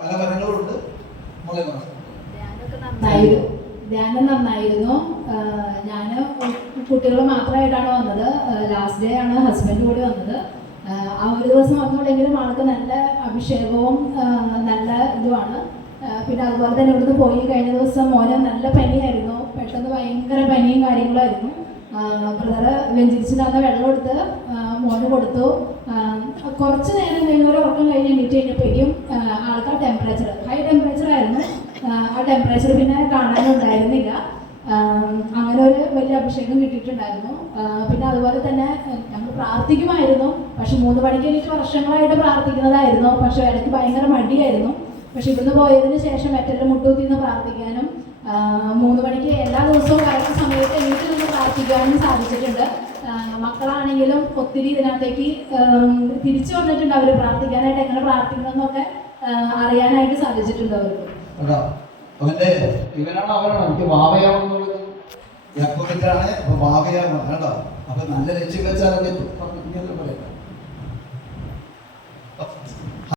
പല വരങ്ങളുണ്ട് മോളെ ധ്യാനം നന്നായിരുന്നു. ഞാൻ കുട്ടികൾ മാത്രമായിട്ടാണ് വന്നത്. ലാസ്റ്റ് ഡേ ആണ് ഹസ്ബൻഡ് കൂടി വന്നത്. ആ ഒരു ദിവസം വന്നുകൊണ്ടെങ്കിലും ആൾക്ക് നല്ല അഭിഷേകവും നല്ല ഇതുമാണ്. പിന്നെ അതുപോലെ തന്നെ ഇവിടുന്ന് പോയി കഴിഞ്ഞ ദിവസം മോനെ നല്ല പനിയായിരുന്നു. പെട്ടെന്ന് ഭയങ്കര പനിയും കാര്യങ്ങളായിരുന്നു. ബ്രദറ് വെഞ്ചിരിച്ചിട്ടാന്ന് വെള്ളം എടുത്ത് മോന് കൊടുത്തു. കുറച്ച് നേരം കഴിഞ്ഞൊരു ഉറക്കം കഴിഞ്ഞ് എണീറ്റ് കഴിഞ്ഞപ്പോഴേക്കും ടെമ്പറേച്ചർ ഹൈ ടെമ്പറേച്ചർ ആയിരുന്നു. ആ ടെമ്പറേച്ചർ പിന്നെ കാണാനുണ്ടായിരുന്നില്ല. അങ്ങനെ ഒരു വലിയ അഭിഷേകം കിട്ടിയിട്ടുണ്ടായിരുന്നു. പിന്നെ അതുപോലെ തന്നെ നമ്മൾ പ്രാർത്ഥിക്കുമായിരുന്നു. പക്ഷെ മൂന്ന് മണിക്ക് എനിക്ക് വർഷങ്ങളായിട്ട് പ്രാർത്ഥിക്കുന്നതായിരുന്നു. പക്ഷെ ഇടയ്ക്ക് ഭയങ്കര മടിയായിരുന്നു. പക്ഷെ ഇവിടുന്ന് പോയതിന് ശേഷം മറ്റൊരു മുട്ടൂത്തി നിന്ന് പ്രാർത്ഥിക്കാനും മൂന്ന് മണിക്ക് എല്ലാ ദിവസവും കറക്റ്റ് സമയത്ത് എനിക്ക് നിന്ന് പ്രാർത്ഥിക്കാനും സാധിച്ചിട്ടുണ്ട്. മക്കളാണെങ്കിലും ഒത്തിരി ഇതിനകത്തേക്ക് തിരിച്ചു വന്നിട്ടുണ്ട് അവർ പ്രാർത്ഥിക്കാനായിട്ട് എങ്ങനെ പ്രാർത്ഥിക്കണം എന്നൊക്കെ അറിയാനായിട്ട് സാധിച്ചിട്ടുണ്ട് അവർക്ക്. അപ്പൊ നല്ല ലക്ഷ്യം വെച്ചാൽ